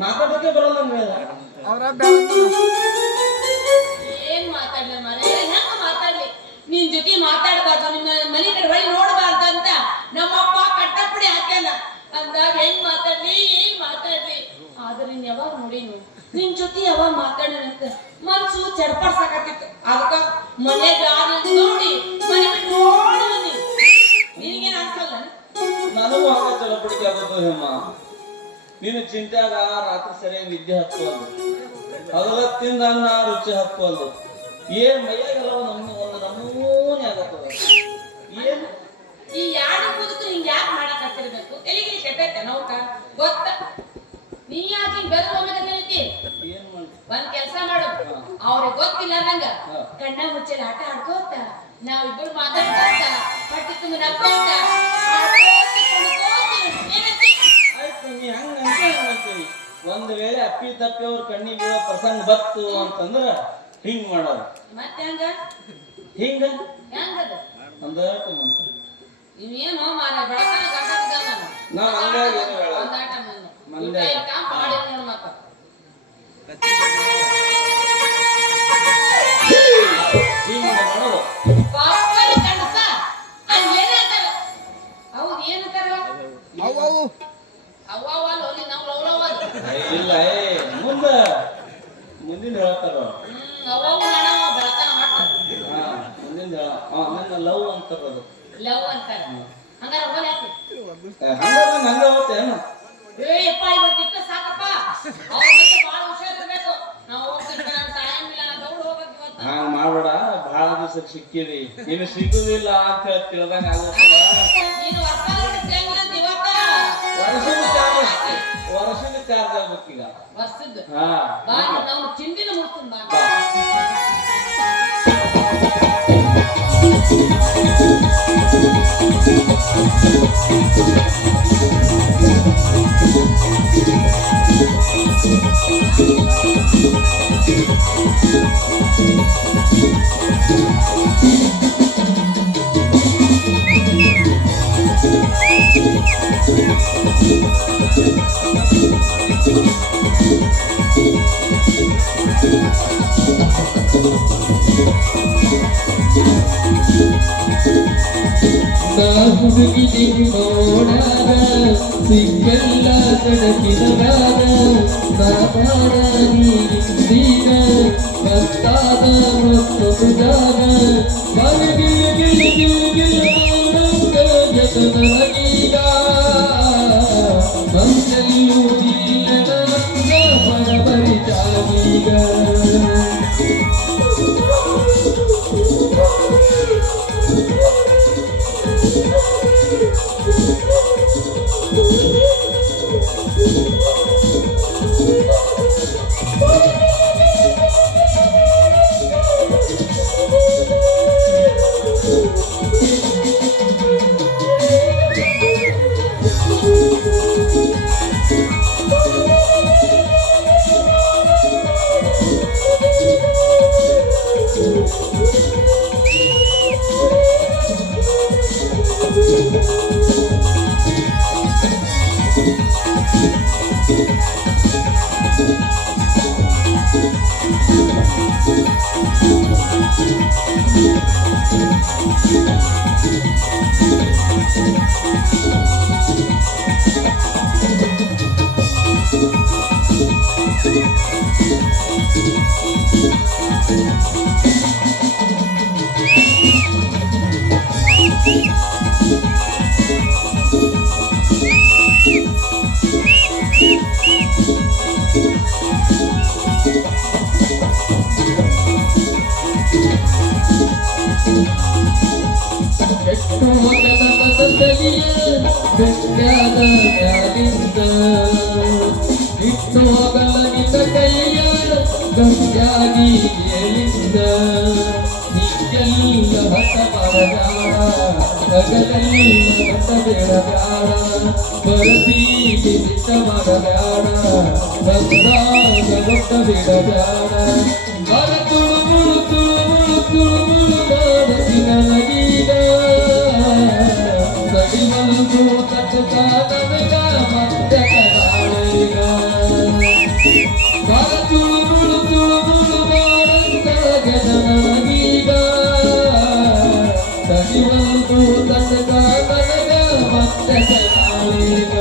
ಮಾತಾಡೋಕೆ ಬರಲ್ಲ ಅವ್ರ ಏನ್ ಮಾತಾಡ್ಲ ಮರ ಹೆಂಗ ಮಾತಾಡ್ಲಿ ನಿನ್ ಜೊತೆ ಮಾತಾಡಬಾರ್ದು ನಿಮ್ಮ ಮನೆ ಕಡೆ ಹೊಳಿ ನೋಡಬಾರ್ದು ಅಂತ ನಮ್ಮಪ್ಪ ಕಟ್ಟಪಡಿ ಹಾಕ್ಯಾನ ಅಂದಾಗ ಹೆಂಗ್ ಮಾತಾಡ್ಲಿ ಏನ್ ಮಾತಾಡ್ಲಿ ಆದ್ರೆ ನೀನ್ ಯಾವಾಗ ನೋಡಿನು ನಿನ್ ಜೊತೆ ಯಾವಾಗ ಮಾತಾಡೋಣಂತ ಮನ್ಸು ಚಡ್ಪಾಡ್ಸಾಕತ್ತಿತ್ತು ಅದಕ್ಕ ಮನೆಯಾಗ ಯಾರು ನೋಡಿ ಮನೆ ಬಿಟ್ಟು ನೋಡಿ ಬನ್ನಿ ನಿನಗೇನ್ ಅನ್ಸಲ್ಲ ನನಗೂ ಹಂಗ ಚಡಪಡಿಕೆ ಆಗೋದು ಹೇಮ ನೀನು ಚಿಂತ್ಯಾಗ ರಾತ್ರಿ ಸರಿಯಾಗಿ ನಿದ್ದೆ ಹತ್ತುವಲ್ದು ಅದೆಲ್ಲ ತಿಂದ ಅನ್ನ ರುಚಿ ಹತ್ತುವಲ್ದು ಏನ್ ಮೈಯಾಗೆಲ್ಲ ಒಂದು ನಮೂನೆ ಆಗತ್ತದ ಏನ್ ಈ ಯಾರು ಕೂದಕ್ಕೆ ಹಿಂಗ್ ಯಾಕೆ ಮಾಡಕತ್ತಿರ್ಬೇಕು ತೆಲಿಗೆ ಕೆಟ್ಟೈತೆ ನೌಕ ಗೊತ್ತ ನೀ ಯಾಕೆ ಹಿಂಗ್ ಬೆದ್ರು ಹೋಗಕತ್ತಿ ಏನ್ ಮಾಡಿ ಒಂದ್ ಕೆಲ್ಸ ಮಾಡು ಅವ್ರಿಗೆ ಗೊತ್ತಿಲ್ಲ ನಂಗ ಕಣ್ಣ ಮುಚ್ಚಲಿ ಆಟ ಆಡ್ಕೋತ ನಾವಿಬ್ಬರು ಮಾತಾಡ್ಕೋತ ಹೊಟ್ಟೆ ತುಂಬ ನಕ್ಕೋತ ಆಯ್ತು ನೀ ಹಂಗ ಅಂತೀನಿ ಒಂದ್ ವೇಳೆ ಅಪ್ಪಿ ತಪ್ಪಿ ಅವ್ರ ಕಣ್ಣಿಗೆ ಬೀಳೋ ಪ್ರಸಂಗ ಬತ್ತು ಅಂತಂದ್ರ ಹಿಂಗ್ ಮಾಡೋದು ಮತ್ತೆ ಹಂಗ ಹಿಂಗ ಹೆಂಗದ ಒಂದಾಟ ಮಂತ ಇವೇನೋ ಮಾರ ಬೆಳಕನ ಗಂಟದ ನಾ ಹಂಗಾಗಿ ಏನು ಹೇಳ ಒಂದಾಟ ಮಂದೆ ಮಾಡಿ ನೋಡ್ ಮತ್ತ ಹಿಂಗ ಮಾಡೋದು ಪಾಪರಿ ಕಣಸ ಅಲ್ಲಿ ಏನ ಅಂತಾರ ಹೌದು ಏನ್ ಅಂತಾರ ಅವು ಅವ್ವಲ್ಲ ಅಲ್ಲಿ ನಾವು ಲವಲವ ಇಲ್ಲ ಮುಂದಿನ ಹೇಳ್ತಾರ ಅವ್ವ ನಾನವ ಬೆಳಕನ ಮಾಡ್ತಾರ ಮುಂದಿನ ನನ್ನ ಲವ್ ಅಂತಾರ ಅದು ಲವ್ ಅಂತಾರ ಹಂಗಾರ ಹೋಗ್ಲಿ ಹಾಕಿ ಹಂಗ ಹೋಗ್ತೇನ ಏಯಪ್ಪ ಇವತ್ತಿಟ್ಟು ಸಾಕಪ್ಪ ಅವ್ರ ಬಗ್ಗೆ ಭಾಳ ಹುಷಾರಿರ್ಬೇಕು ನಾವು ಹೋಗ್ತಿರ್ತೀವಿ ನಮ್ಗೆ ಟೈಮ್ ಇಲ್ಲ ನಾವು ದೌಡ್ ಹೋಗ್ಬೇಕು ಇವತ್ತು ಹಂಗ ಮಾಡ್ಬೇಡ ಬಹಳ ದಿವಸಕ್ಕೆ ಸಿಕ್ಕಿರಿ ಇನ್ನು ಸಿಗುದಿಲ್ಲ ಅಂತ ಹೇಳಿ ತಿಳ್ದಂಗ ಆಗುತ್ತಲ್ಲ ನೀನು ವರ್ಷದ ಸೇಂಗಿಲ್ಲ ಅಂತ ಇವತ್ತ ವರ್ಷದ ಚಾರ್ಜ್ ಆಗ್ಬೇಕೀಗ ವರ್ಷದ್ದು ಹಾ ಬಾ ನಾವು ಚಿಂದಿನ ಮುಡ್ತೀನಿ ಬಾ ಹುಡುಗಿ ನೋಡಾರ ಸಿಕ್ಕಲ್ಲ ಕಡಕಿನಗಾರ ನಾಡೀಗ ಮತ್ತಾದ ಮತ್ತೊಂದಾರ ಮರಗಿಲ್ಲ ಗಿಲ್ಲ ಗಿಲ್ಲ ಗಿಲ್ಲ ಜತನಗೀಗ ಮಂಚಲ್ಲೂ ಇಲ್ಲ ಬರಬರಿ ಜಾಗೀಗ ಬಿಟ್ಟು ಹೋಗಲ್ಲ ನಿನ್ನ ಕೈಯ ಗಟ್ಟಿಯಾಗಿ ಏಳಿಂದ ಹೀಗೆಲ್ಲ ಹಠ ಮಾಡಬೇಡ ಹಗಲೆಲ್ಲ ಹಠ ಬೇಡಬೇಡ ಬರದೀಗೆ ಸಿಟ್ಟ ಮಾಡಬೇಡ ಬಂದಾಗ ಗೊತ್ತ ಬಿಡಬೇಡ ಬರ ತುಳುಮುಳು ತುಳುಮುಳು ತುಳುಮುಳು ಮಾಡಸಿ ನನಗೀಗ ಸಡಿಮಲ್ಗೂ ತಟ್ಟಕ ನನಗ ಮತ್ತೆ ಕರಾಳೀಗ ಬರ ತುಳುಮುಳು ತುಳುಮುಳು ಮಾಡಸ್ತಾಗ ನನಗೀಗ ಸಡಿಮಲ್ಗೂ ತಟ್ಟಕ ನನಗ ಮತ್ತೆ ಕರಾಳೀಗ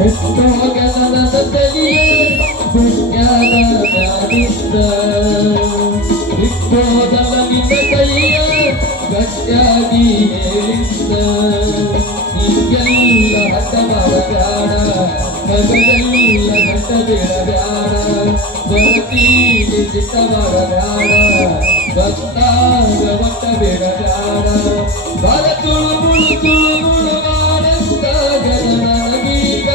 ಎಷ್ಟೋ ಗೆಲದ ತಲಿಯೇ ಪುಣ್ಯದ ಮ್ಯಾಲಿಂದ ಬಿಟ್ಟೋದಲ್ಲ ನಿನ್ನ ಕೈಯ ಗಟ್ಟಿಯಾಗಿ ಹೇಳಿಂದ ಹೀಗೆಲ್ಲ ಹಠ ಮಾಡಬೇಡ ಹಗಲೆಲ್ಲ ಗಂಟ ಬೀಳಬೇಡ ಬರತೀಗೆ ಸಿಟ್ಟ ಮಾಡಬೇಡ ಬಂದಾಗ ಒಟ್ಟ ಬಿಡಬೇಡ ಬರ ತುಳುಮುಳು ತುಳುಮುಳು ಮಾಡಿಸ್ದಾಗ ನನಗೀಗ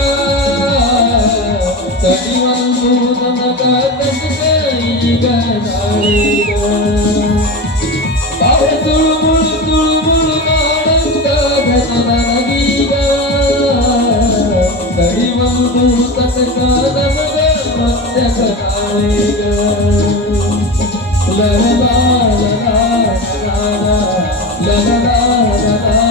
ತಡಿವಲ್ಲು ನನಗ ತನಕ ಈಗ ನಾಳೀಗ ಬರ ತುಳುಮುಳು ತುಳುಮುಳು ಮಾಡಿಸ್ದಾಗ ನನಗೀಗ ತಡಿವಲ್ಲು ತನಕ ನನಗ ಮತ್ತೆ ನಾಳೀಗ la la la la la la la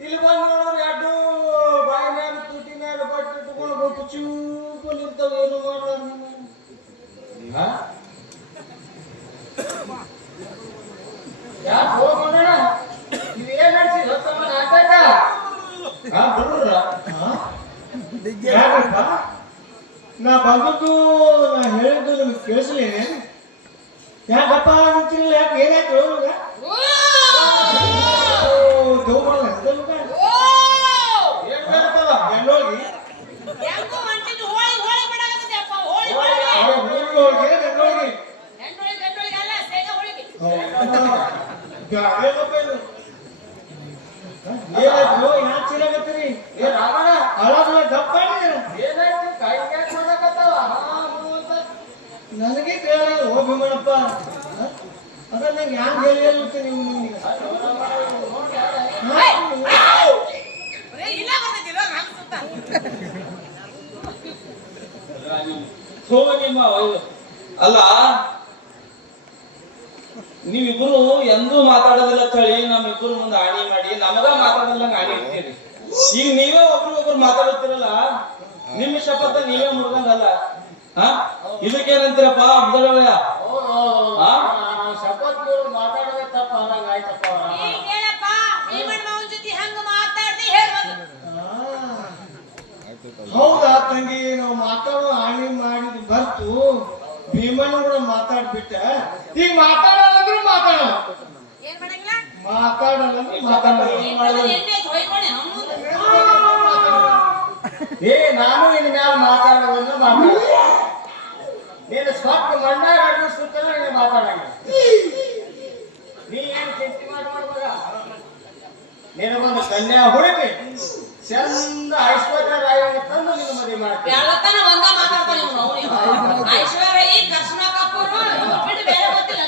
ಇಲ್ಲಿ ಬಂದು ನೋಡೋರು ಎರಡು ಬಾಯಿ ಮೇಲೆ ತುಟಿ ಮೇಲೆ ಬಟ್ಟೆ ಇಟ್ಕೊಂಡು ಗೊತ್ತು ಚೂಕು ನಿಂತವು ಏನು ಮಾಡೋದು ಯಾಕೆ ಹೋಗೋಣ ನೀವು ಏನ್ ನಡೆಸಿ ಹೊತ್ತಮ್ಮ ನಾಟಕ ಯಾಕಪ್ಪ ನಾ ಬಂದದ್ದು ನಾ ಹೇಳಿದ್ದು ನಿಮ್ಗೆ ಕೇಳಿಸ್ಲೇನೆ ಯಾಕಪ್ಪ ಅಂತಿಲ್ಲ ಯಾಕೆ ಏನಾಯ್ತು ಏನಾಯ್ತು ಯಾಕೆ ಚಿರಾಗತ್ತೀರಿ ಏನಾಯ್ತು ಕೈ ನನಗೆ ಕೇಳಿಲ್ಲ ಹೋಗಿ ಮಾಡಪ್ಪ ಅದ ನಂಗೆ ಯಾಕೆ ಹೇಳುತ್ತೆ ನೀವು ಅಲ್ಲ ನೀವಿಬ್ರು ಎಂದೂ ಮಾತಾಡೋದಿಲ್ಲ ತಳಿ ನಮ್ಮಿಬ್ರು ಮುಂದೆ ಆಣಿ ಮಾಡಿ ನಮಗ ಮಾತಾಡಲ್ಲ ಆಣಿ ಇರ್ತೀರಿ ಈಗ ನೀವೇ ಒಬ್ರು ಮಾತಾಡುತ್ತೀರಲ್ಲ ನಿಮ್ಮ ಶಪಥ ನೀವೇ ಮುಡ್ದಂಗಲ್ಲ ಹಾ ಇದಕ್ಕೇನಂತೀರಪ್ಪ ಅಬ್ದಳವಯ್ಯ ಶಪಥ ಮಾತಾಡೋದೇ ತಪ್ಪ ಅನ್ನಂಗ ಆಯ್ತಪ್ಪ ಹೌದಾ ತಂಗಿ ನಾವು ಮಾತಾಡೋ ಆಣಿ ಮಾಡಿದ್ ಬರ್ತು ಭೀಮಣ್ಣ ಕೂಡ ಮಾತಾಡ್ಬಿಟ್ಟ ಈಗ ಮಾತಾಡೋದಂದ್ರು ಮಾತಾಡೋ ಏ ನಾನು ಇನ್ ಮ್ಯಾಲ ಮಾತಾಡೋದನ್ನ ಮಾತಾಡ ನೀನು ಸ್ವಪ್ಪ ಮಣ್ಣಾಗ ಅಡ್ಡಿಸ್ತಲ್ಲ ನೀನು ಮಾತಾಡಂಗ ನೀ ಏನು ಚಿಂತೆ ಮಾಡ್ಬೇಡ ನಿನಗೊಂದು ಕನ್ಯಾ ಹುಡುಕಿ ಚಂದ ಐಶ್ವರ್ಯ ರಾಯ ತಂದು ನಿನ್ನ ಮದುವೆ ಮಾಡ್ತೀನಿ ಐಶ್ವರ್ಯ ಕೃಷ್ಣ ಕಪೂರ್ ಬೇರೆ ಗೊತ್ತಿಲ್ಲ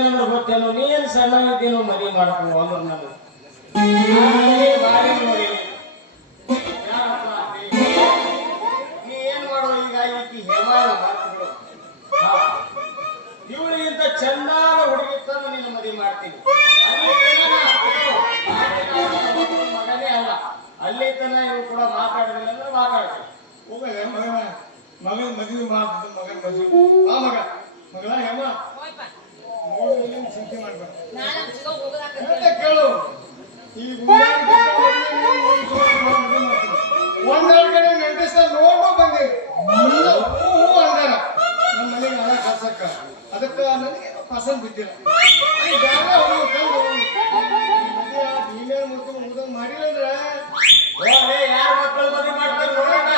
ಏನಂದ್ರೆ ಗೊತ್ತೇನೋ ನೀ ಏನು ಸಣ್ಣ ಇದ್ದೇನೋ ಮದುವೆ ಮಾಡ್ಕೊಂಡು ಅಂದ್ರೆ ನಾನು ಬಾರಿ ನೋಡಿ ಯಾರಪ್ಪ ಅಂತೆ? ನೀ ಏನ್ ಮಾಡೋ ಈಗ ಈಕಿ ಹೇಮಾಳ ಮಾತುಗಳು ಇವಳಿಗಿಂತ ಚಂದಾದ ಹುಡುಗಿ ತಂದು ನಿನ್ನ ಮದುವೆ ಮಾಡ್ತೀನಿ ಅಲ್ಲಿ ತನಕ ಮಗನೇ ಅಲ್ಲ ಅಲ್ಲಿ ತನ ಇವ್ರು ಕೂಡ ಮಾತಾಡಿದ್ರೆ ಅಂದ್ರೆ ಮಾತಾಡ್ತೀನಿ ಹೋಗಲ್ಲ ಮಗನ ಮದುವೆ ಮಾಡ್ತದ ಮಗನ ಮದುವೆ ಆ ಮಗಳ ಹೇಮ ಏನು ಚಿಂತೆ ಮಾಡ್ಬಾರ್ದು ಅಂತ ಕೇಳು ಈ ಒಂದೆರಡು ಕಡೆ ನೆಂಟಿಸ್ತ ನೋಡ್ಕೊ ಬಂದೆ ಹೂ ಅಂದಾರ ನಮ್ಮ ಮನೆಗೆ ಹಣ ಕಳ್ಸಕ್ಕ ಅದಕ್ಕೆ ನನಗೆ ಪಸಂದ್ ಬಿದ್ದಿಲ್ಲ ನೀವೇ ಮಕ್ಕಳು ಮುದಂಗ್ ಮಾಡಿಲ್ಲ ಅಂದ್ರೆ ಯಾರ ಮಕ್ಕಳು ಮದುವೆ ಮಾಡ್ತಾರೆ ನೋಡೋಣ